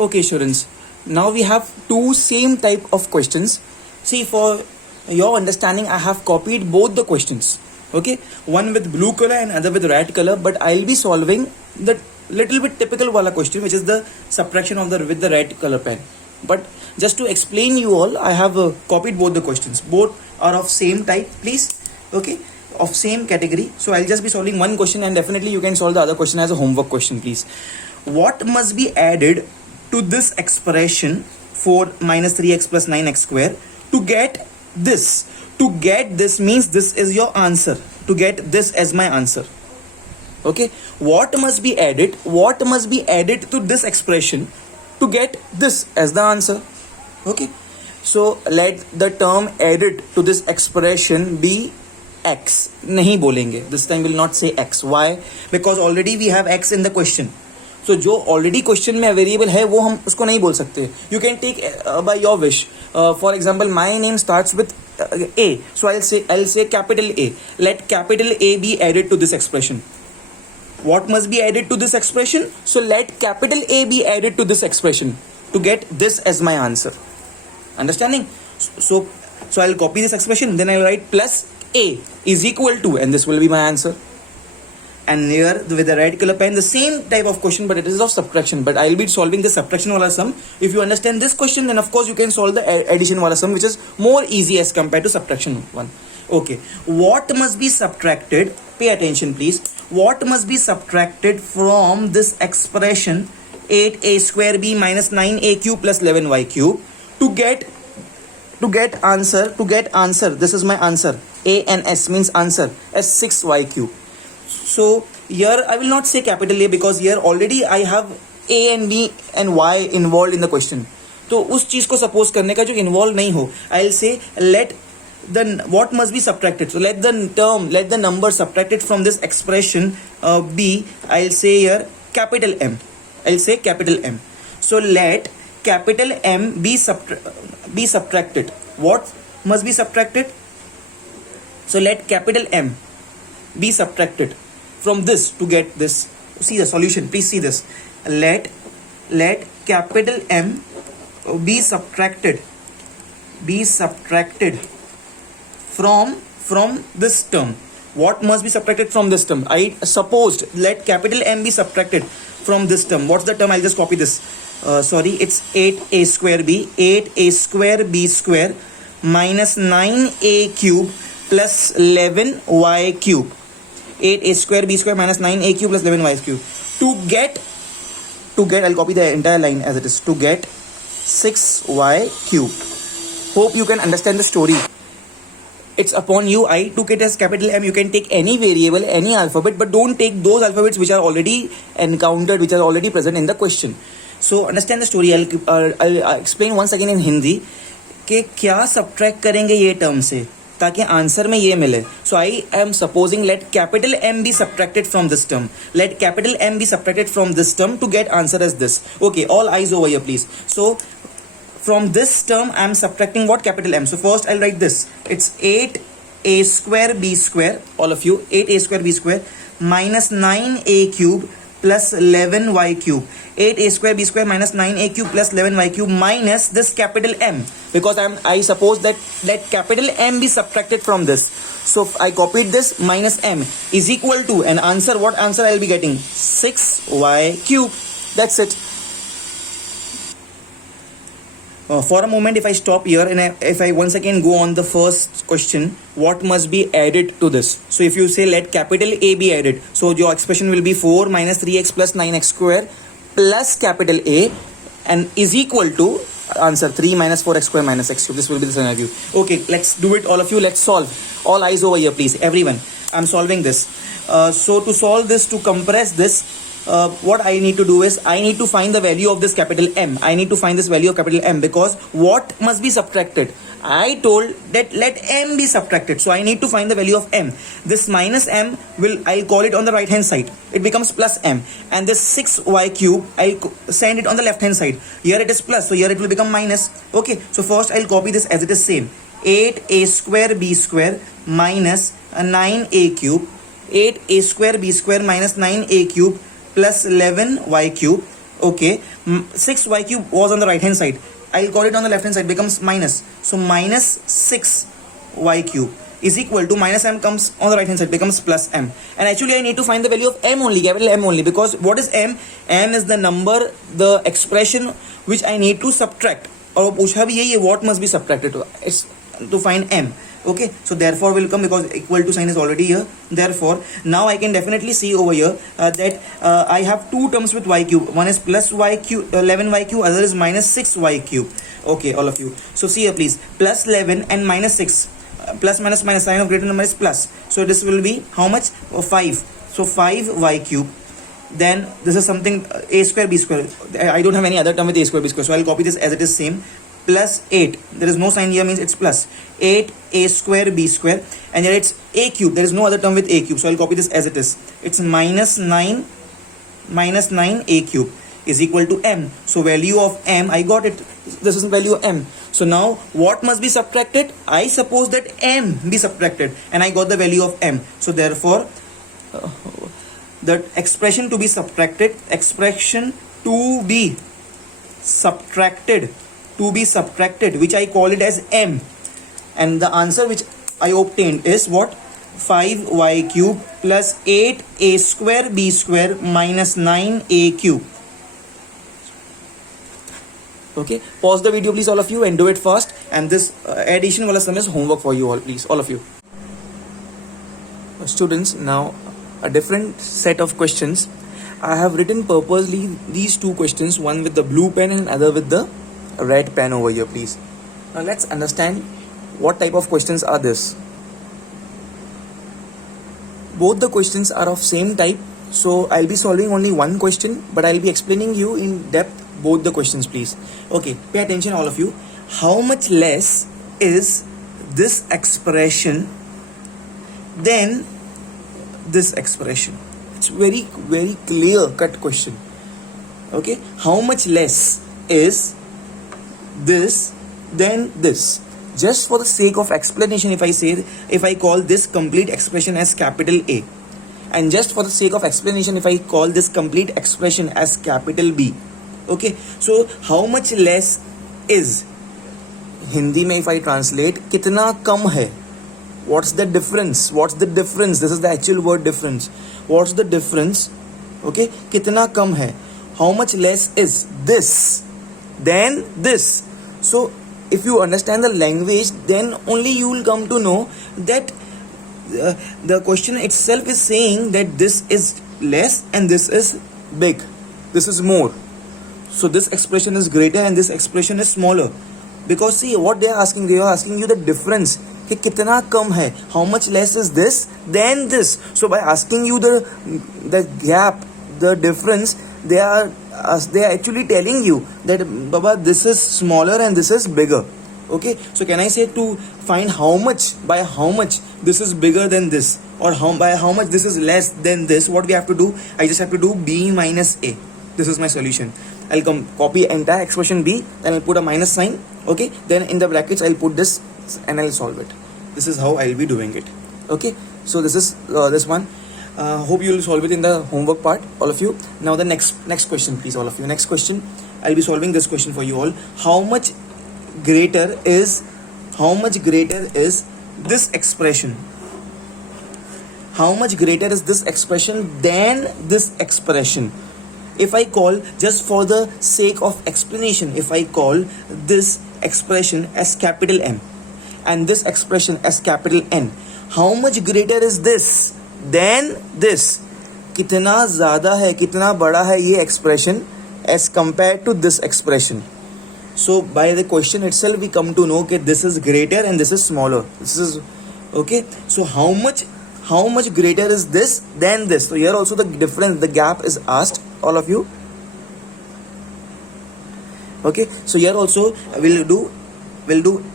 Okay, students. Now we have two same type of questions. See, for your understanding, I have copied both the questions. Okay, one with blue color and other with red color. But I'll be solving the little bit typical wala question, which is the subtraction of the with the red color pen. But just to explain you all, I have copied both the questions. Both are of same type, please. Okay, of same category. So I'll just be solving one question, and definitely you can solve the other question as a homework question, please. What must be added to this expression 4 minus 3x plus 9x square to get this? To get this means this is your answer. To get this as my answer. Okay, what must be added? What must be added to this expression to get this as the answer? Okay, so let the term added to this expression be x. नहीं बोलेंगे. This time will not say x. Why? Because already we have x in the question. So जो already question में available है वो हम उसको नहीं बोल सकते. You can take by your wish. For example my name starts with A. So I'll say capital A. Let capital A be added to this expression. What must be added to this expression? So let capital A be added to this expression to get this as my answer. Understanding? So I'll copy this expression, then I'll write plus A is equal to, and this will be my answer. And here with the red color pen, the same type of question, but it is of subtraction. But I'll be solving the subtraction wala sum. If you understand this question, then of course you can solve the addition wala sum, which is more easy as compared to subtraction one. Okay, what must be subtracted? Pay attention, please. What must be subtracted from this expression 8a square b minus 9a cube plus 11y cube to get answer? This is my answer. A and S means answer as 6y cube. So here I will not say capital A because here already I have A and B and Y involved in the question. तो उस चीज को suppose करने का जो involve नहीं हो, I'll say let the what must be subtracted. So let the number subtracted from this expression be, I'll say here capital M. I'll say capital M. So let capital M be subtracted. What must be subtracted? So let capital M be subtracted from this to get this. See the solution, please see this. Let capital M be subtracted from this term. What must be subtracted from this term? I supposed let capital M be subtracted from this term. What's the term? I'll just copy this. It's 8a square b square minus 9a cube plus 11y cube. 8a square b square minus 9a cube plus 11y cube. To get, I'll copy the entire line as it is. To get 6y cube. Hope you can understand the story. It's upon you. I took it as capital M. You can take any variable, any alphabet, but don't take those alphabets which are already encountered, which are already present in the question. So understand the story. I'll explain once again in Hindi कि क्या subtract करेंगे ये term से ताकि answer में ये मिले. So I am supposing let capital M be subtracted from this term. Let capital M be subtracted from this term to get answer as this. Okay, all eyes over here, please. So from this term I am subtracting what? Capital M. So first I'll write this. It's 8a square b square, all of you, 8a square b square minus 9a cube plus 11y cube. 8a square b square minus 9a cube plus 11y cube minus this capital M, because I suppose that let capital M be subtracted from this. So I copied this minus M is equal to an answer. What answer I'll be getting? 6y cube. That's it. For a moment, if I stop here and if I once again go on the first question, what must be added to this? So if you say let capital A be added, so your expression will be 4 minus 3x plus 9x square plus capital A and is equal to answer 3 minus 4x square minus x cube. This will be the scenario. Okay, let's do it, all of you. Let's solve. All eyes over here, please. Everyone. I'm solving this. So to solve this, to compress this, what I need to do is I need to find the value of this capital M. I need to find this value of capital M because what must be subtracted? I told that let M be subtracted. So I need to find the value of M. This minus M I'll call it on the right hand side. It becomes plus M. And this 6y cube, I'll send it on the left hand side. Here it is plus, so here it will become minus. Okay, so first I'll copy this as it is same. 8a square b square minus 9a cube. 8a square b square minus 9a cube plus 11y cube. Okay, 6y cube was on the right hand side. I'll call it on the left hand side, becomes minus. So minus 6y cube is equal to minus m comes on the right hand side, becomes plus m. And actually I need to find the value of m only, capital M only, because what is m? M is the number, the expression which I need to subtract. और पूछा भी यही है, what must be subtracted to? It's to find m. Okay, so therefore will come, because equal to sign is already here. Therefore now I can definitely see over here that I have two terms with y cube. One is plus y cube 11y cube, other is minus 6y cube. Okay, all of you, so see here please, plus 11 and minus 6, plus minus minus, sign of greater number is plus, so this will be how much? 5. So 5y cube. Then this is something a square b square. I don't have any other term with a square b square, so I'll copy this as it is same. Plus 8, there is no sign here, means it's plus 8 a square b square, and here it's a cube, there is no other term with a cube, so I'll copy this as it is. It's minus 9 a cube is equal to m. So value of m, I got it, this is value of m. So now what must be subtracted? I suppose that m be subtracted, and I got the value of m. So therefore the expression to be subtracted, which I call it as m, and the answer which I obtained is what? 5y cube plus 8a square b square minus 9a cube. Okay, pause the video please, all of you, and do it fast. And this addition wala sum is homework for you all, please, all of you. Students, now a different set of questions. I have written purposely these two questions, one with the blue pen and other with the red pen over here, please. Now let's understand what type of questions are this. Both the questions are of same type, so I'll be solving only one question, but I'll be explaining you in depth both the questions, please. Okay, pay attention all of you. How much less is this expression than this expression? It's very clear cut question. Okay, how much less is this than this? Just for the sake of explanation, if I call this complete expression as capital A, and just for the sake of explanation, if I call this complete expression as capital B. Okay, so how much less is, Hindi mein if I translate, kitna kam hai? What's the difference? This is the actual word difference. What's the difference? Okay, kitna kam hai? How much less is this than this? So if you understand the language, then only you will come to know that the question itself is saying that this is less and this is big, this is more. So this expression is greater and this expression is smaller. Because see what they are asking you the difference. कि कितना कम है, how much less is this than this. So by asking you the gap, the difference, they are actually telling you that Baba, this is smaller and this is bigger. Okay, so can I say to find by how much this is bigger than this, or by how much this is less than this, what we have to do? I just have to do b minus a. This is my solution. I'll copy entire expression b, then I'll put a minus sign. Okay, then in the brackets I'll put this and I'll solve it. This is how I'll be doing it. Okay, so this is this one. Hope you will solve it in the homework part, all of you. Now the next question, please, all of you. Next question, I'll be solving this question for you all. How much greater is this expression? How much greater is this expression than this expression? If I call, just for the sake of explanation, if I call this expression as capital M and this expression as capital N, how much greater is this than this? कितना ज़्यादा है, कितना बड़ा है ये expression as compared to this expression? So by the question itself we come to know that this is greater and this is smaller. This is okay. So how much greater is this than this? So here also the difference, the gap is asked, all of you. Okay, so here also we'll do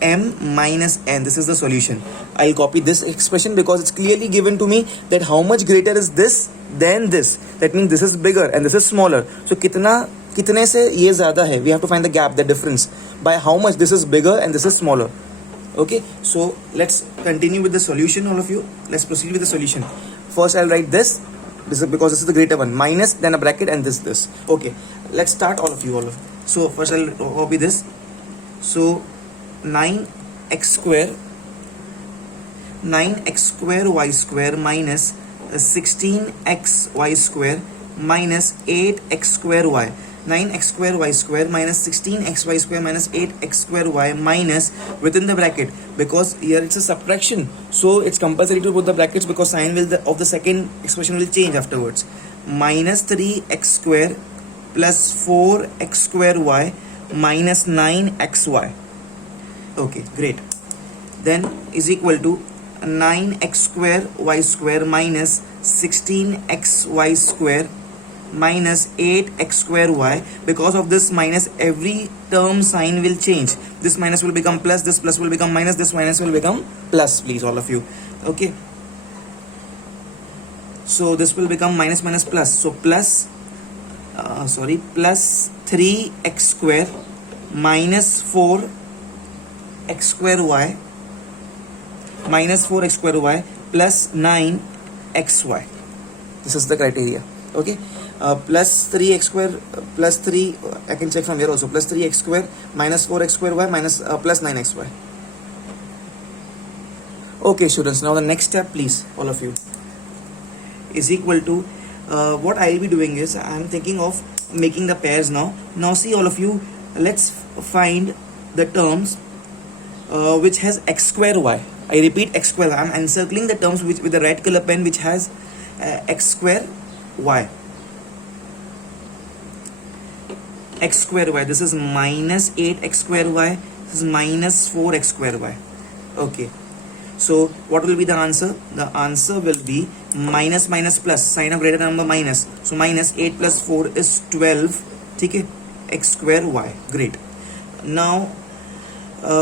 m minus n. This is the solution. I'll copy this expression because it's clearly given to me that how much greater is this than this. That means this is bigger and this is smaller. So कितने से ये ज़्यादा है? We have to find the gap, the difference. By how much this is bigger and this is smaller. Okay, so let's continue with the solution, all of you. Let's proceed with the solution. First I'll write this. This is because this is the greater one. Minus, then a bracket, and this. Okay, let's start all of you. So first I'll copy this. So 9x square y square minus 16x y square minus 8x square y. 9x square y square minus 16x y square minus 8x square y minus within the bracket, because here it's a subtraction, so it's compulsory to put the brackets because sign of the second expression will change afterwards. Minus 3x square plus 4x square y minus 9xy. Okay, great. Then is equal to 9x square y square minus 16xy square minus 8x square y. Because of this minus, every term sign will change. This minus will become plus, this plus will become minus, this minus will become plus, please, all of you. Okay, so this will become minus plus. So plus 3x square minus 4x square y minus 4x square y plus 9xy. This is the criteria. Okay, plus 3x square plus 3, I can check from here also, plus 3x square minus 4x square y minus plus 9xy. Okay, students, now the next step, please, all of you, is equal to what I'll be doing is I'm thinking of making the pairs now. Now see, all of you, let's find the terms which has x square y. I repeat, x square. I'm encircling the terms with the red color pen which has x square y. X square y. This is minus 8x square y. This is minus 4x square y. Okay. So what will be the answer? The answer will be minus plus, sign of greater number minus. So minus 8 plus 4 is 12. Okay, x square y. Great. Now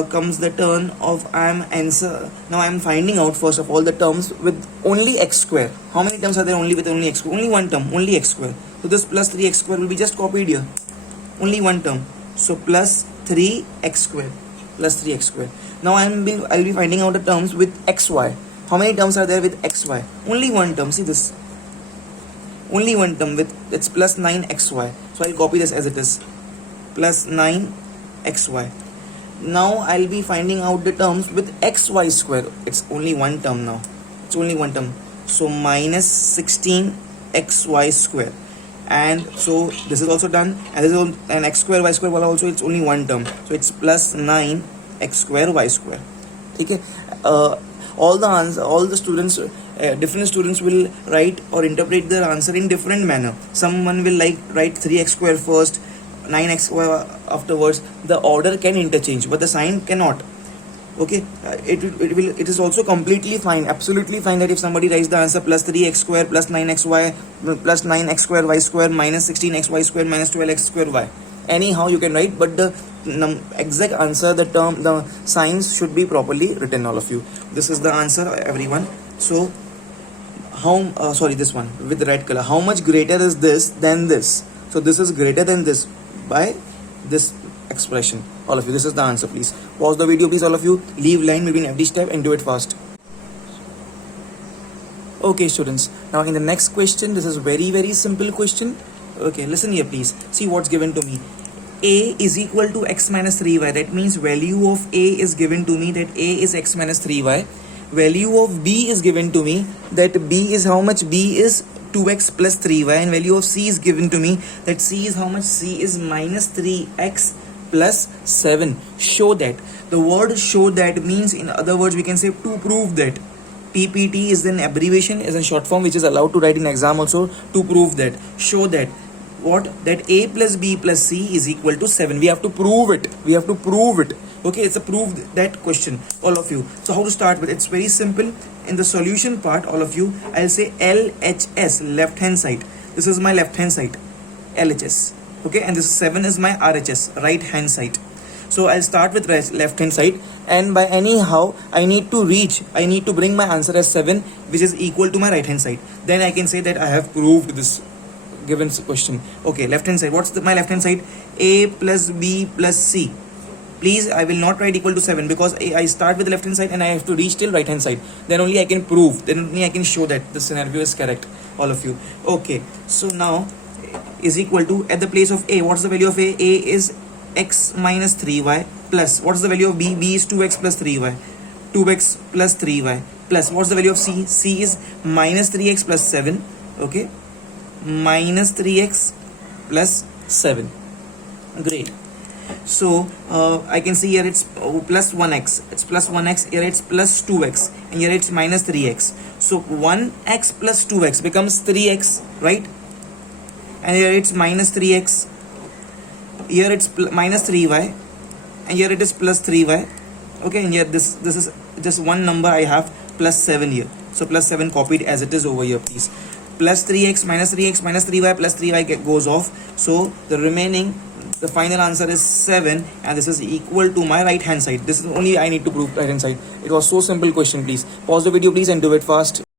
comes the turn of now I'm finding out first of all the terms with only x square. How many terms are there only with only x square? Only one term, only x square. So this plus 3x square will be just copied here. Only one term. So plus 3x square. Plus 3x square. Now I'll be finding out the terms with xy. How many terms are there with xy? Only one term. See this. Only one term with it's plus 9xy. So I'll copy this as it is. Plus 9xy. Now I'll be finding out the terms with xy square. It's only one term now. It's only one term. So minus 16xy square. And so this is also done. And this is an x square y square also, it's only one term. So it's plus 9x square y square. Okay. All the students, different students will write or interpret their answer in different manner. Someone will write 3x square first, 9x square afterwards. The order can interchange, but the sign cannot. Okay, it is also completely fine, absolutely fine, that if somebody writes the answer plus 3x square plus 9xy plus 9x square y square minus 16xy square minus 12x square y. Anyhow you can write, but the exact answer, the signs should be properly written, all of you. This is the answer, everyone. So this one with the red color. How much greater is this than this? So this is greater than this by this expression. All of you, this is the answer. Please pause the video, please, all of you. Leave line between every step and do it fast. Okay, students, now in the next question, this is very simple question. Okay, listen here, please. See what's given to me. A is equal to x minus 3y. That means value of A is given to me, that A is x minus 3y. Value of B is given to me, that B is how much? B is 2x plus 3y. And value of C is given to me, that C is how much? C is minus 3x plus 7. Show that. The word show that means, in other words, we can say to prove that. PPT is an abbreviation, is a short form which is allowed to write in exam also. To prove that. Show that. What? That A plus B plus C is equal to 7. We have to prove it. We have to prove it. Okay, it's a prove that question, all of you. So how to start with? It's very simple. In the solution part, all of you, I'll say LHS, left hand side. This is my left hand side, LHS. Okay, and this 7 is my RHS, right hand side. So I'll start with left hand side, and by anyhow I need to bring my answer as 7, which is equal to my right hand side. Then I can say that I have proved this given question. Okay, left hand side. What's my left hand side? A plus B plus C Please, I will not write equal to 7 because I start with the left hand side and I have to reach till right hand side. Then only I can prove, then only I can show that the scenario is correct, all of you. Okay, so now is equal to, at the place of a, what's the value of a? A is x minus 3y plus, what's the value of b? B is 2x plus 3y, 2x plus 3y plus, what's the value of c? C is minus 3x plus 7. Okay, minus 3x plus 7. Great. So I can see here it's plus 1x, it's plus 1x, here it's plus 2x, and here it's minus 3x. So 1x plus 2x becomes 3x, right? And here it's minus 3x, here it's minus 3y, and here it is plus 3y. Okay, and here this is just one number I have, plus 7 here. So plus 7 copied as it is over here, please. Plus 3x minus 3y plus 3y goes off. So the remaining, the final answer is 7, and this is equal to my right hand side. This is only I need to prove right hand side. It was so simple question, please. Pause the video please and do it fast.